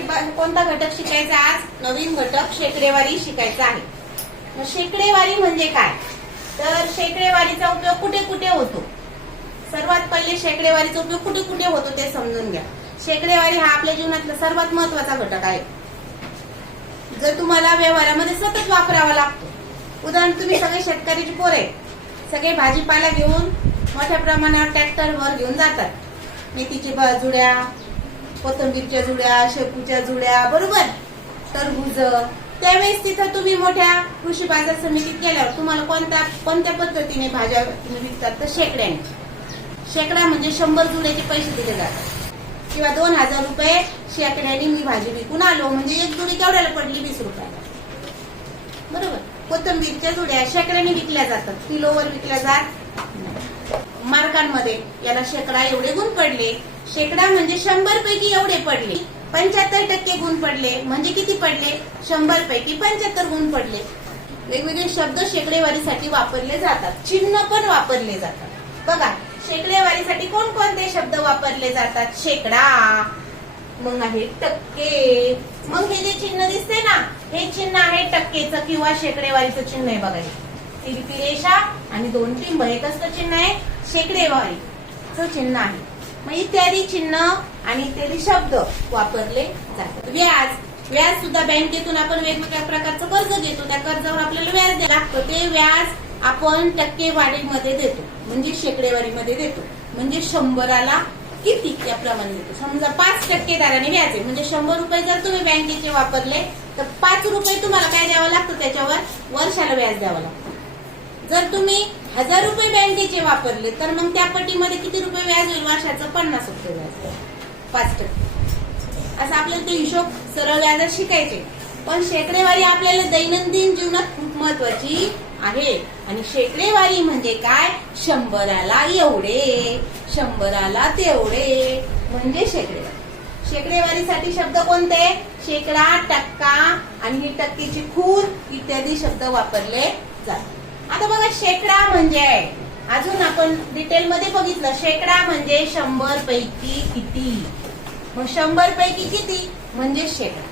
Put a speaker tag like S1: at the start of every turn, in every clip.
S1: कोणता घटक शिकायचा आज? नवीन घटक शेकडेवारी शिकायचा आहे. मग शेकडेवारी म्हणजे काय? तर शेकडेवारीचा उपयोग कुठे कुठे होतो? सर्वात पहिले शेकडेवारीचा उपयोग कुठे कुठे होतो ते समजून घ्या. शेकडेवारी हा आपल्या जीवनातला सर्वात महत्त्वाचा घटक आहे. जर तुम्हाला व्यवहारामध्ये सतत वापरावा लागतो. उदाहरण तुम्ही सगळे शेतकऱ्याची पोर आहे सगळे भाजीपाला घेऊन मोठ्या प्रमाणावर ट्रॅक्टरवर घेऊन जातात. मेथीची बाजुड्या जुड्या कोथिंबीरच्या जुड्या शेपूच्या जुड्या बरोबर? टरबूज. त्यावेळेस तिथं तुम्ही मोठ्या कृषी बाजार समितीत गेल्यावर तुम्हाला कोणत्या कोणत्या पद्धतीने भाज्या तुम्ही विकतात? तर शेकड्याने. शेकडा म्हणजे शंभर जुड्याचे पैसे दिले जातात. किंवा दोन हजार रुपये शेकड्याने मी भाजी विकून आलो म्हणजे एक जुडी केवढ्याला पडली वीस रुपयाला. बरोबर? कोथिंबीरच्या जुड्या शेकड्याने विकल्या जातात. किलोवर विकल्या जात मार्कांमध्ये याला शेकडा एवढे गुण पडले शेकडा म्हणजे शंभर पैकी एवढे पडले. पंच्याहत्तर टक्के गुण पडले. म्हणजे किती पडले? शंभर पैकी पंच्याहत्तर गुण पडले. वेगवेगळे शब्द शेकडेवारीसाठी वापरले जातात. चिन्ह पण वापरले जातात. बघा शेकडेवारीसाठी कोणकोणते शब्द वापरले जातात? शेकडा. मग आहे टक्के. मग हे जे चिन्ह दिसते ना हे चिन्ह आहे टक्केचं किंवा शेकडेवारीचं चिन्ह आहे बघा तिरपी रेषा आणि दोन टिंब हे कसलं चिन्ह आहे. शेकडेवारीचं चिन्ह आहे. मग इत्यादी चिन्ह आणि इत्यादी शब्द वापरले जातात. व्याज व्याज सुद्धा बँकेतून आपण वेगवेगळ्या प्रकारचं कर्ज घेतो. त्या कर्जावर आपल्याला व्याज द्यावं लागतं. ते व्याज आपण टक्केवारीमध्ये देतो. म्हणजे शेकडेवारीमध्ये देतो. म्हणजे शंभराला किती? त्याप्रमाणे देतो. समजा पाच टक्के दराने व्याज आहे. म्हणजे शंभर रुपये जर तुम्ही बँकेचे वापरले तर पाच रुपये तुम्हाला काय द्यावं लागतं? त्याच्यावर वर्षाला व्याज द्यावं लागतं. जर तुम्ही हजार रुपये बँकेचे वापरले तर मग त्या पटीमध्ये किती रुपये व्याज होईल? वर्षाचं पन्नास रुपये व्याज पाच टक्के. असं आपल्याला ते हिशोब सरळ व्याजात शिकायचे. पण शेकडेवारी आपल्याला दैनंदिन जीवनात खूप महत्वाची आहे. आणि शेकडेवारी म्हणजे काय? शंभराला एवढे शंभराला तेवढे. म्हणजे शेकडेवारी. शेकडेवारीसाठी शब्द कोणते? शेकडा टक्का. आणि ही टक्केची खूर इत्यादी शब्द वापरले जातात शेकडा म्हणजे अजून आपण डिटेल मध्ये बघितलं शेकडा म्हणजे शंभर पैकी किती? मग शंभर पैकी किती? म्हणजे शेकडा.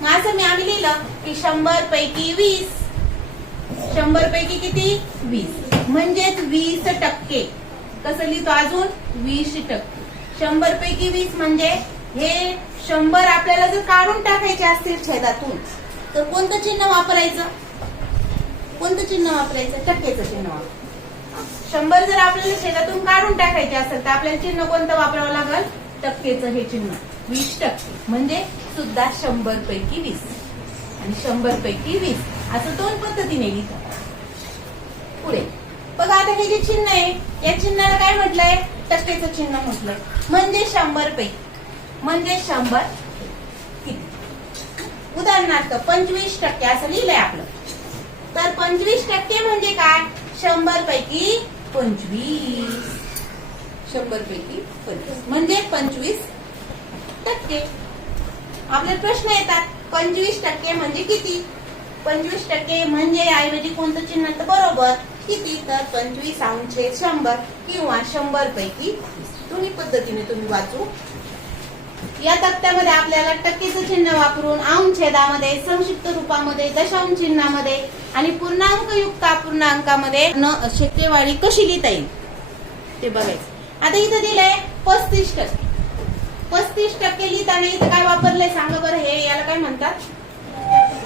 S1: मग असं मी आम्ही लिहिलं की शंभर पैकी वीस शंभर पैकी किती? वीस. म्हणजेच वीस टक्के. कसं लिहितो अजून? वीस टक्के. शंभर पैकी वीस म्हणजे हे शंभर आपल्याला जर काढून टाकायचे असतील छेदातून तर कोणतं चिन्ह वापरायचं? कोणतं चिन्ह वापरायचं? टक्केचं चिन्ह वापरायचं शंभर जर आपल्याला शेतातून काढून टाकायचे असेल तर आपल्याला चिन्ह कोणतं वापरावं लागल? टक्केचं हे चिन्ह. वीस टक्के. म्हणजे सुद्धा शंभर पैकी वीस. आणि शंभर पैकी वीस. असं दोन पद्धतीने लिहितात. पुढे. बघा आता हे जे चिन्ह आहे या चिन्हाला काय म्हटलंय? टक्केचं चिन्ह म्हटलंय. म्हणजे शंभर पैकी. म्हणजे शंभर किती उदाहरणार्थ पंचवीस टक्के असं लिहिलंय आपलं. तर पंचवीस टक्के म्हणजे काय? शंभर पैकी पंचवीस. शंभर पैकी पंचवीस. म्हणजे पंचवीस टक्के. आपले प्रश्न येतात पंचवीस टक्के म्हणजे किती? पंचवीस टक्के म्हणजे ऐवजी कोणतं चिन्ह तर बरोबर किती? तर पंचवीस अंशे शंभर किंवा शंभर पैकी दोन्ही पद्धतीने तुम्ही वाचू या तक्त्यामध्ये आपल्याला टक्केचं चिन्ह वापरून अंशेदामध्ये संक्षिप्त रूपामध्ये दशांश चिन्हामध्ये आणि पूर्णांक युक्त अपूर्णांकामध्ये न शक्यवाळी कशी लिहिता येईल? ते बघायचं. आता इथं दिलंय पस्तीस टक्के. पस्तीस टक्के लिहिताना इथं काय वापरलंय सांगा बरं हे याला काय म्हणतात?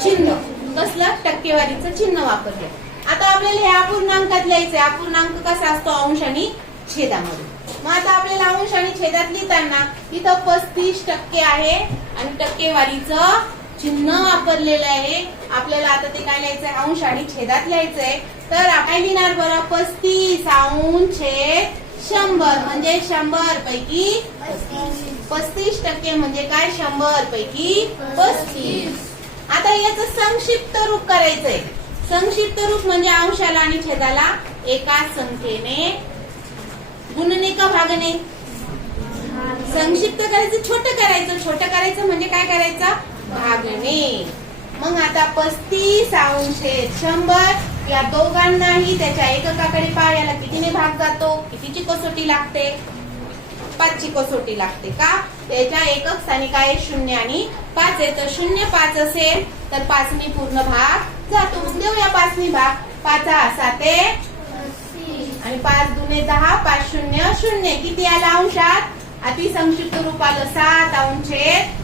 S1: चिन्ह. कसलं? टक्केवारीचं चिन्ह वापरलंय. आता आपल्याला हे अपूर्णांकात लिहायचंय. अपूर्णांक कसा असतो? अंश आणि छेदामध्ये. मग आता आपल्याला अंश छेदात लिहिताना तिथं पस्तीस टक्के आहे आणि टक्केवारीचं चिन्ह वापरलेलं आहे. आपल्याला आता ते काय लिहायचंय? अंश आणि छेदात लिहायचंय. तर काय लिहिणार बरं? पस्तीस अंश छेद शंभर. म्हणजे शंभर पैकी पस्तीस टक्के म्हणजे काय? शंभर पैकी पस्तीस. आता याचं संक्षिप्त रूप करायचंय. संक्षिप्त रूप म्हणजे अंशाला आणि छेदाला एका संख्येने गुणने का भागने? संक्षिप्त करायचं छोट करायचं. छोटं करायचं म्हणजे काय करायचं? भागणे. मग आता पस्तीस अंशे शंभर. या दोघांनाही त्याच्या एककाकडे पहा याला कितीने भाग जातो? कितीची कसोटी लागते? पाचची कसोटी लागते का? त्याच्या एकक स्थानिक आहे? शून्य आणि पाच आहे. तर शून्य पाच असेल तर पाचनी पूर्ण भाग जातो. मग देऊया पाचनी भाग. पाचा साते आणि पाच दुने दहा पाच शून्य. शून्य किती आला अंशात? अतिसंक्षिप्त रूप आलं सात अंशेद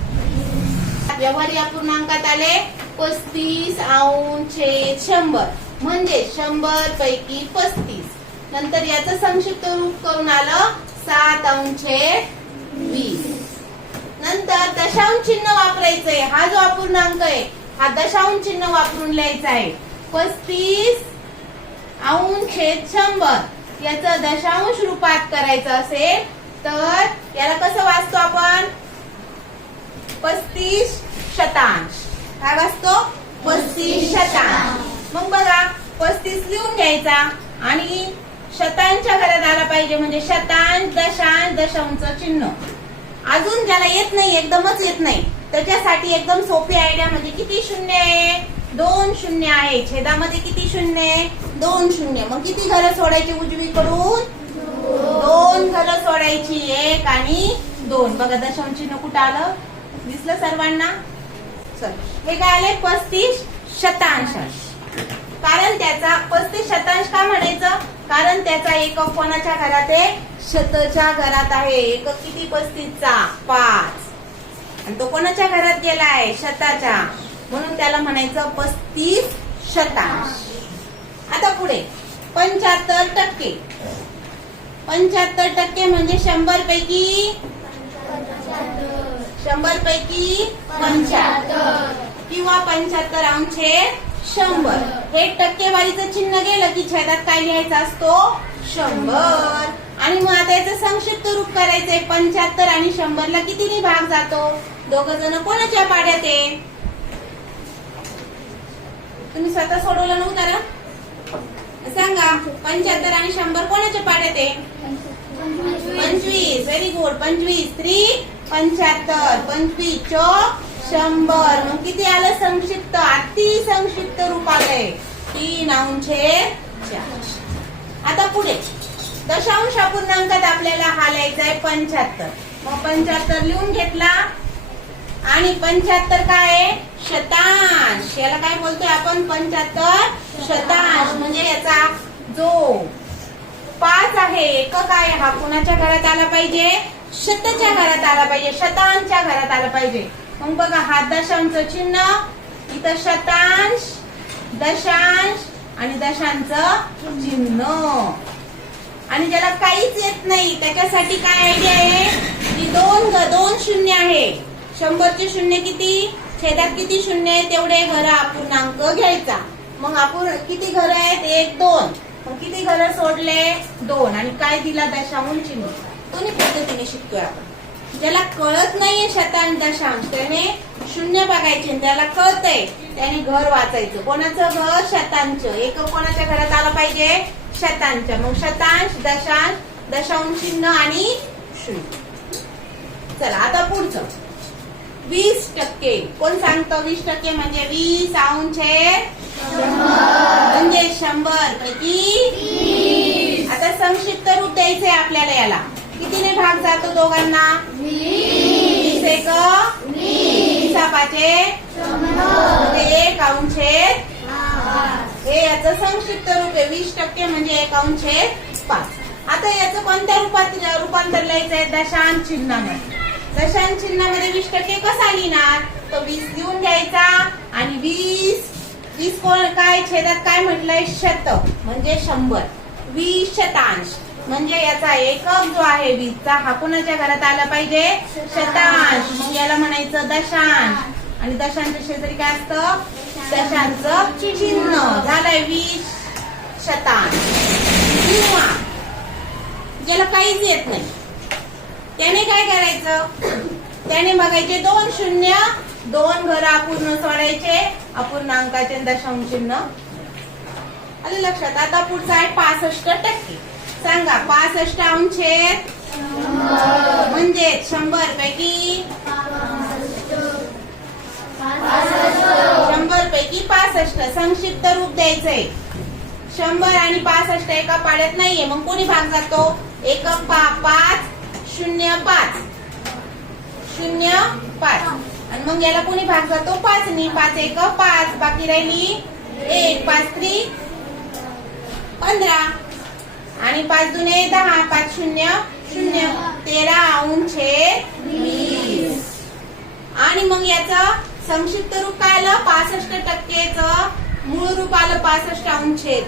S1: व्यवहार या अपूर्णांकात आले. पस्तीस अंशे शंभर. म्हणजे शंभर पैकी पस्तीस. नंतर याचं संक्षिप्त रूप करून आलं. सात अंशे वीस. नंतर दशांश चिन्ह वापरायचंय. हा जो अपूर्णांक आहे हा दशांश चिन्ह वापरून लिहायचा आहे. पस्तीस अंश छेद शंभर. याचं दशांश रूपात करायचं असेल तर याला कसं वाचतो आपण? पस्तीस शतांश. काय वाचतो? पस्तीस शतांश. मग बघा पस्तीस लिहून घ्यायचा आणि शतांच्या घरात आला पाहिजे म्हणजे शतांश दशांश दशांश चिन्ह. अजून ज्याला येत नाही एकदमच येत नाही त्याच्यासाठी एकदम सोपी आयडिया म्हणजे किती शून्य आहे? दोन शून्य आहे. छेदामध्ये किती शून्य आहे? दोन शून्य. मग किती घरं सोडायची उजवीकडून? दोन घरं सोडायची एक आणि दोन. बघा दशांश चिन्ह कुठं आलं? दिसलं सर्वांना? चल. हे काय आले पस्तीस शतांश. कारण त्याचा पस्तीस शतांश का म्हणायचं? कारण त्याचा एकक कोणाच्या घरात आहे? शतच्या घरात आहे. एकक किती? पस्तीसचा. पाच. आणि तो कोणाच्या घरात गेलाय? शताच्या. म्हणून त्याला म्हणायचं पस्तीस शतांश. आता पुढे. पंच्याहत्तर टक्के. पंच्याहत्तर टक्के म्हणजे शंभर पैकी शंभर पैकी पंच्याहत्तर. किंवा पंच्याहत्तर अंशे शंभर. हे टक्केवारीचं चिन्ह गेलं की छेदात काय लिहायचा असतो? शंभर. आणि मग आता याचं संक्षिप्त रूप करायचंय. पंच्याहत्तर आणि शंभरला कितीने भाग जातो? दोघ जण कोणाच्या पाड्यात आहे? तुम्ही स्वतः सोडवलं नव्हतं ना? सांगा पंच्याहत्तर आणि शंभर कोणाच्या पाड्यात आहे? पंचवीस. व्हेरी गुड पंचवीस. थ्री पंच्याहत्तर. पंचवीस. चौक शंभर. मग किती आलं? संक्षिप्त. अति संक्षिप्त रूप आलंय तीन अंशे चार. आता पुढे. दशांश अपूर्णांकात आपल्याला हा लिहायचा आहे पंच्याहत्तर. मग पंच्याहत्तर लिहून घेतला. आणि पंच्याहत्तर काय आहे? शतांश. याला काय बोलतोय आपण? पंच्याहत्तर शतांश. म्हणजे याचा जो पाच आहे एकक आहे. हा कुणाच्या घरात आला पाहिजे? शतच्या घरात आला पाहिजे. शतांच्या घरात आला पाहिजे. मग बघा हा दशांश चिन्ह इथं शतांश दशांश आणि दशांच चिन्ह. आणि ज्याला काहीच येत नाही त्याच्यासाठी काय आयडिया आहे? की दोन दोन शून्य आहे. शंभरचे शून्य किती? छेदात किती शून्य आहे? तेवढे घर अपूर्णांक घ्यायचा. मग आपण किती घर आहेत? एक दोन. किती घर सोडले? दोन. आणि काय दिला दशांश चिन्ह दोन्ही पद्धतीने शिकतोय आपण. ज्याला कळत नाहीये शतांश दशांश त्याने शून्य बघायचे आणि त्याला कळतंय त्याने घर वाचायचं. कोणाचं घर? शतांश. एक कोणाच्या घरात आलं पाहिजे? शतांश. मग शतांश दशांश दशांश चिन्ह आणि शून्य. चला आता पुढचं. वीस टक्के. कोण सांगतं वीस टक्के म्हणजे वीस आहे म्हणजे शंभर पैकी आता संक्षिप्त रूप द्यायचंय आपल्याला याला. कितीने भाग जातो दोघांना? वीस. एक? वीस. पाचे एक अंश. हे याचं संक्षिप्त रूप आहे. वीस टक्के म्हणजे एक अंश पाच. आता याचं कोणत्या रूपात रूपांतर लिहायचंय? दशांश चिन्हामध्ये दशांश चिन्हामध्ये वीस टक्के कसा लिहिणार? तो वीस लिहून घ्यायचा आणि वीस वीस कोण काय छेदात काय म्हटलंय? शत म्हणजे शंभर. वीस शतांश. म्हणजे याचा एकक जो आहे वीसचा हा कोणाच्या घरात आला पाहिजे? शतांश. मग याला म्हणायचं दशांश. आणि दशांश शेजारी काय असतं? दशांच चिन्ह. झालंय वीस शतांश. किंवा ज्याला काहीच येत नाही. त्याने काय करायचं? त्याने बघायचे दोन शून्य दोन घर अपूर्ण सोडायचे अपूर्णांकाचे दशांश चिन्ह आलं लक्षात? आता पुढचा आहे पासष्ट टक्के. सांगा पासष्ट अंशे म्हणजे शंभर पैकी शंभर पैकी पासष्ट. संक्षिप्त रूप द्यायचंय. शंभर आणि पासष्ट एका पाड्यात नाहीये. मग कोणी भाग जातो? एक पा पाच शून्य पाच. शून्य पाच. आणि मग याला कोणी भाग जातो? पाच. नी पाच एक पाच. बाकी राहिली एक. पाच त्री. पंधरा. आणि पाच दुने दहा. पाच शून्य. शून्य. तेरा वीस. आणि मग याचं संक्षिप्त रूप काय आलं? पासष्ट टक्केच मूळ रूप आलं पासष्ट अंशेद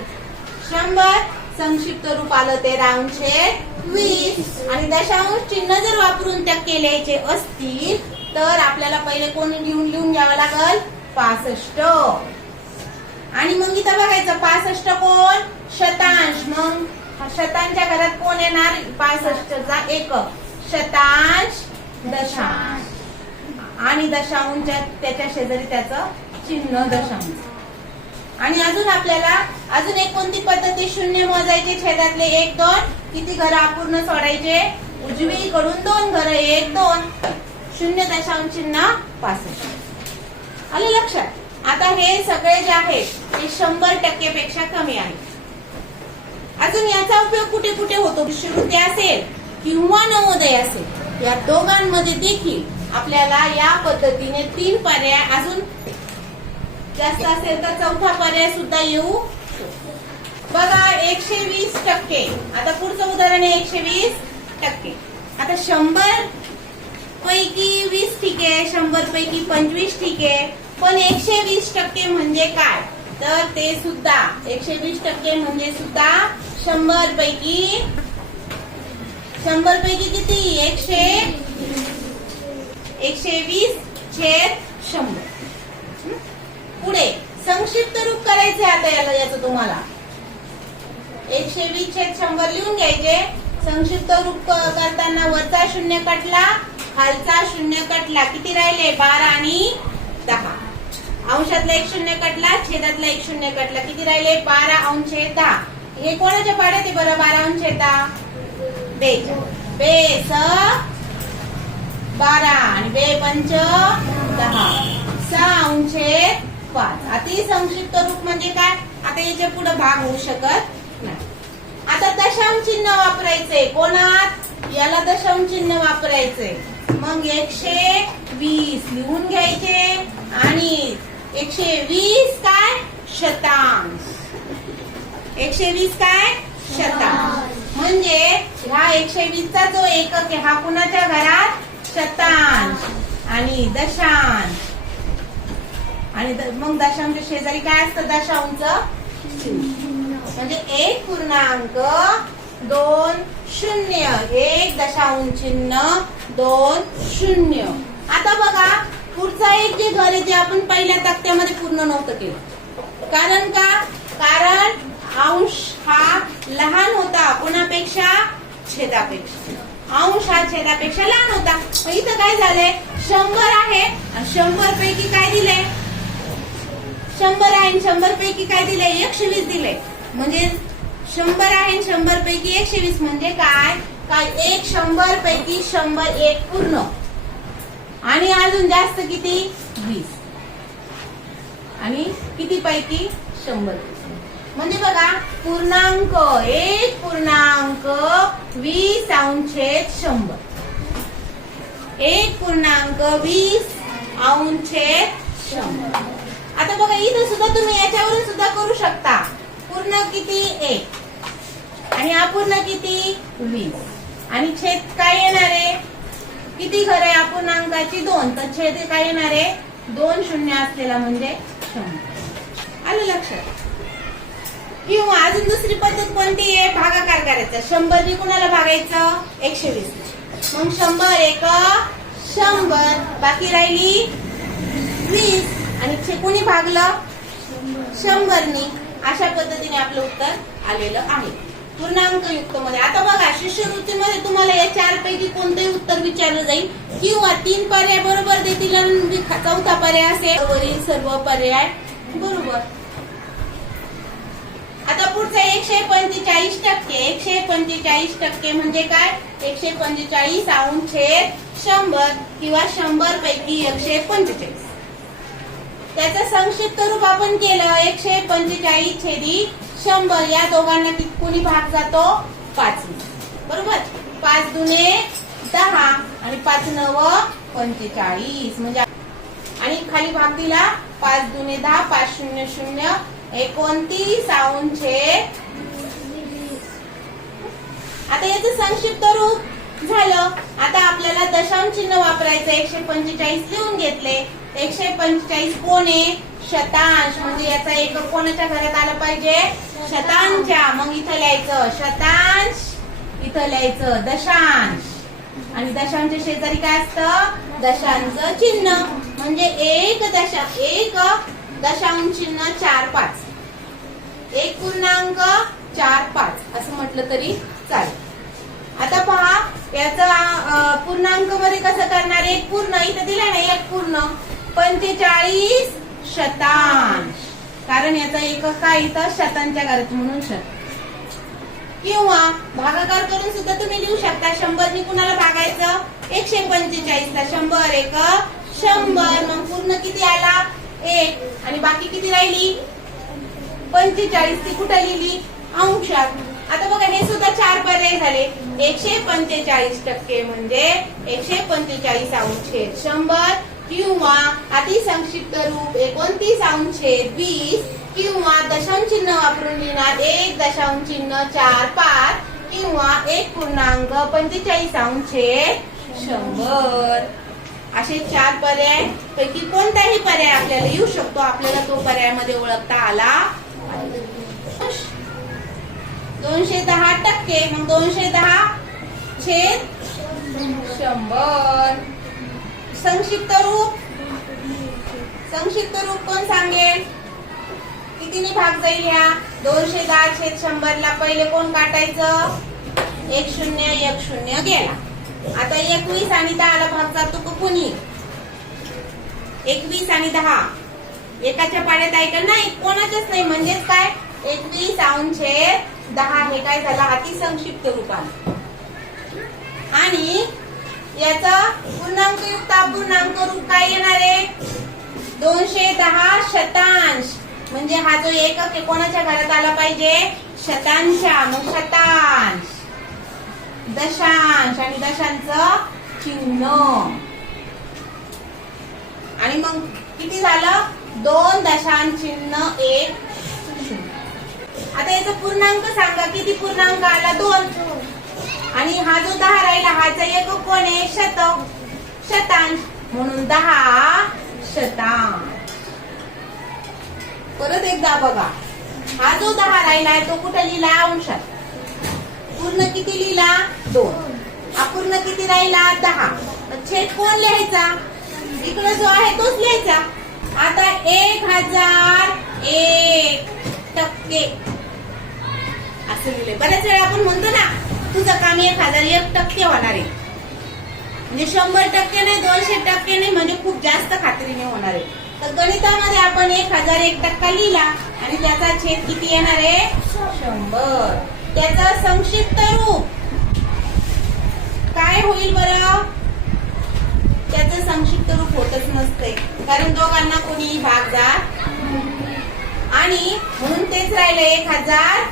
S1: शंभर. संक्षिप्त रूप आलं ते राऊंड अंशेद वीस आणि दशांश चिन्ह जर वापरून त्या केल्याचे असतील तर आपल्याला पहिले कोणी लिहून लिहून घ्यावं लागल? पासष्ट. आणि मग इथं बघायचं पासष्ट कोण? शतांश. मग शतांच्या घरात कोण येणार? पासष्टचा एक. शतांश दशांश. आणि दशांशच्या त्याच्या शेजारी त्याचं चिन्ह दशांश. आणि अजून आपल्याला अजून एक कोणती पद्धती शून्य मोजायचे? छेदातले एक दोन. किती घर अपूर्ण सोडायचे? उजवीकडून दोन घर. एक दोन. शून्य दशांश चिन्ह पासष्ट. आले लक्षात? आता हे सगळे जे आहेत ते शंभर टक्के पेक्षा कमी आहे. अजून याचा उपयोग कुठे कुठे होतो? शिष्यवृत्ती असेल किंवा नवोदय असेल या दोघांमध्ये देखील आपल्याला या पद्धतीने तीन पर्याय अजून जास्त असेल तर चौथा पर्याय सुद्धा येऊ बघा एकशे वीस टक्के. आता पुढचं उदाहरण आहे एकशे वीस टक्के. आता शंभर पैकी वीस ठीक आहे शंभर पैकी पंचवीस ठीक आहे. पण एकशे वीस टक्के म्हणजे काय? तर ते सुद्धा एकशे वीस टक्के म्हणजे सुद्धा शंभर पैकी शंभर पैकी किती? एकशे एकशे वीस छेद शंभर. पुढे संक्षिप्त रूप करायचे आता याला याचं तुम्हाला. एकशे वीस छेद शंभर लिहून घ्यायचे. संक्षिप्त रूप करताना वरचा शून्य कटला खालचा शून्य कटला. किती राहिले? बारा आणि दहा. अंशातला एक शून्य कटला छेदातला एक शून्य कटला. किती राहिले? बारा अंश दहा. हे कोणाच्या पाड्यात आहे बरं? बारा अंश दहा. बेच्या बे स बारा आणि बे पंच दहा. सहा अंशे पाच. अति संक्षिप्त रूप म्हणजे काय? आता याच्यापुढे भाग होऊ शकत नाही. आता दशांश चिन्ह वापरायचंय कोणात? याला दशांश चिन्ह वापरायचंय मग एकशे वीस लिहून घ्यायचे. आणि एकशे वीस काय? शतांश. एकशे वीस काय? शतांश. म्हणजे ह्या एकशे वीस चा जो एकक आहे हा कुणाच्या घरात? शतांश. आणि दशांश. आणि मग दशांश शेजारी काय असतं? दशांश? म्हणजे एक पूर्णांक दोन शून्य. एक दशांश चिन्ह दोन शून्य. आता बघा पुढचा एक जे घर आहे ते आपण पहिल्या तक्त्यामध्ये पूर्ण नव्हतं केलं. कारण का? कारण अंश हा लहान होता कोणापेक्षा? छेदापेक्षा. अंश हा छेदापेक्षा लहान होता. मग इथं काय झालंय? शंभर आहे. शंभर पैकी काय दिलंय? शंभर आहे आणि शंभर पैकी काय दिलंय? एकशे वीस दिले म्हणजे शंभर आहे शंभर पैकी एकशे वीस म्हणजे काय? काय एक शंभर पैकी शंभर एक पूर्ण. आणि अजून जास्त किती? वीस. आणि किती पैकी शंभर. म्हणजे बघा पूर्णांक एक पूर्णांक वीस अंशेद शंभर. एक पूर्णांक वीस अंशेद शंभर. आता बघा इथं सुद्धा तुम्ही याच्यावरून सुद्धा करू शकता. पूर्ण किती? एक. आणि अपूर्ण किती? वीस. आणि छेद काय येणार आहे? किती घर आहे? अपूर्णांकाची दोन. तर छेद काय येणार आहे? दोन शून्य असलेला म्हणजे शंभर. आलं लक्षात? किंवा अजून दुसरी पद्धत कोणती आहे? भागाकार करायचा. शंभर कुणाला भागायचं? एकशे वीस. मग शंभर एक शंभर. बाकी राहिली वीस. आणि छे- भागलं शंभरनी अशा पद्धतीने आपलं उत्तर आलेलं आहे. पूर्णांक युक्त मध्ये आता बघा शिष्यवृत्तीमध्ये तुम्हाला या चार पैकी कोणतंही उत्तर विचारलं जाईल किंवा तीन पर्याय बरोबर देतील आणि चौथा पर्याय असेल. वरील सर्व पर्याय बरोबर. आता पुढचं एकशे पंचेचाळीस टक्के. एकशे पंचेचाळीस टक्के म्हणजे काय? एकशे पंचेचाळीस अंश छेद शंभर किंवा शंभर पैकी एकशे पंचेचाळीस. त्याचं संक्षिप्त रूप आपण केलं. एकशे पंचेचाळीस छेदी शंभर. या दोघांना कित- कोणी भाग जातो? पाच. बरोबर? पाच दुने दहा आणि पाच नव पंचेचाळीस. म्हणजे आणि खाली भाग दिला. पाच दुने दहा पाच शून्य शून्य एकोणतीस. औंशे आता याचं संक्षिप्त रूप झालं. आता आपल्याला दशांश चिन्ह वापरायचं एकशे पंचेचाळीस लिहू. घेतले. एकशे पंचेचाळीस कोण? आहे शतांश. म्हणजे याचा एक कोणाच्या घरात आलं पाहिजे? शतांच्या मग इथं लिहायचं शतांश. इथं लिहायचं दशांश. आणि दशांश शेजारी काय असतं? दशांच चिन्ह. म्हणजे एक दशा एक दशांश चिन्ह चार पाच. एक पूर्णांक चार पाच. असं म्हटलं तरी चालेल. आता पहा याचा पूर्णांकमध्ये कसं करणार? एक पूर्ण इथं दिला ना एक पूर्ण. पंचेचाळीस शतांश. कारण याचा एक काय इथं शतांच्या घरात म्हणून शत. किंवा भागाकार करून सुद्धा तुम्ही लिहू शकता शंभरनी कुणाला भागायचं? एकशे पंचेचाळीस ला शंभर एक शंभर. मग पूर्ण किती आला? एक. आणि बाकी किती राहिली? पंचेचाळीस ती कुठं लिहिली? अंशात. आता बघा हे सुद्धा चार पर्याय झाले. एकशे पंचेचाळीस टक्के म्हणजे एकशे पंचेचाळीस अंशेद शंभर किंवा अति संक्षिप्त रूप एकोणतीस अंशेद वीस किंवा दशांश चिन्ह वापरून लिहिणार एक दशांश चिन्ह चार पाच किंवा एक पूर्णांक पंचेचाळीस अंशेद शंभर. असे चार पर्याय. पैकी कोणताही पर्याय आपल्याला येऊ शकतो. आपल्याला तो पर्यायामध्ये ओळखता आला दोनशे दहा टक्के. मग दोनशे दहा छेद शंभर. संक्षिप्त रूप. संक्षिप्त रूप कोण सांगेल? कितीने भाग जाईल ह्या? दोनशे दहा छेद शंभर ला पहिले कोण काटायचं? एक शून्य एक शून्य गेला. आता एकवीस आणि दहाला भाग जातो का कुणी? एकवीस आणि दहा. एकाच्या पाड्यात ऐकलं नाही? कोणाच्याच नाही. म्हणजेच काय? एकवीस छेद दहा हे काय झालं? अतिसंक्षिप्त रूपात आणि याचा पूर्णांक युक्त अपूर्णांक रूप काय येणार आहे? दोनशे दहा शतांश. म्हणजे हा जो एकक कोणाच्या घरात आला पाहिजे? शतांशा मग शतांश. दशांश. आणि दशांच चिन्ह. आणि मग किती झालं? दोन दशांश चिन्ह एक आता याचा पूर्णांक सांगा किती पूर्णांक आला? दोन. आणि हा जो दहा राहिला हाचा एक कोण आहे? शत. शतांश. म्हणून दहा शतांश. परत एकदा बघा. हा जो दहा राहिला तो कुठे लिहिला? अंशात. पूर्ण किती लिहिला? दोन. अपूर्ण किती राहिला? दहा. छेद कोण लिहायचा? इकडे जो आहे तोच लिहायचा. आता एक हजार एक टक्के. असं लिहिले बऱ्याच वेळा आपण म्हणतो ना तुझं काम एक हजार एक टक्के होणार आहे. म्हणजे शंभर टक्के नाही दोनशे टक्के नाही म्हणजे खूप जास्त खात्रीने होणार आहे. तर गणितामध्ये आपण एक हजार एक टक्का लिहिला आणि त्याचा छेद किती येणार आहे? शंभर. त्याचा संक्षिप्त रूप. काय होईल बरं? त्याचं संक्षिप्त रूप होतच नसते कारण दोघांना कोणी भाग जात आणि म्हणून तेच राहिलं एक हजार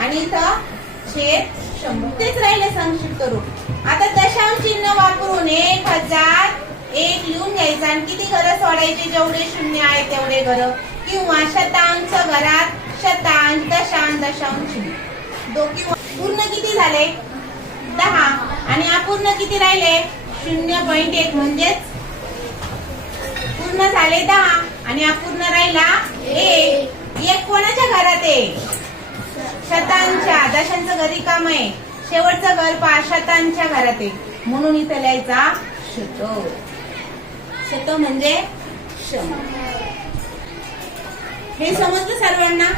S1: आणि इथं छेद शंभर. तेच राहिले संक्षिप्त रूप आता दशांश चिन्ह वापरून एक हजार एक लिहून घ्यायचा. आणि किती घरं सोडायचे? जेवढे शून्य आहे तेवढे घर. किंवा शतांश घरात शतांश दशांश दशांश दो किंवा पूर्ण किती झाले? दहा. आणि अपूर्ण किती राहिले? शून्य पॉईंट एक. म्हणजेच पूर्ण झाले दहा. आणि अपूर्ण राहिला एक. एक कोणाच्या घरात आहे शतांच्या दशांचं घरी काम आहे. शेवटचं घर पा शतांच्या घरात आहे म्हणून इथं लिहायचा शत. शत म्हणजे शंभर. हे समजलं सर्वांना?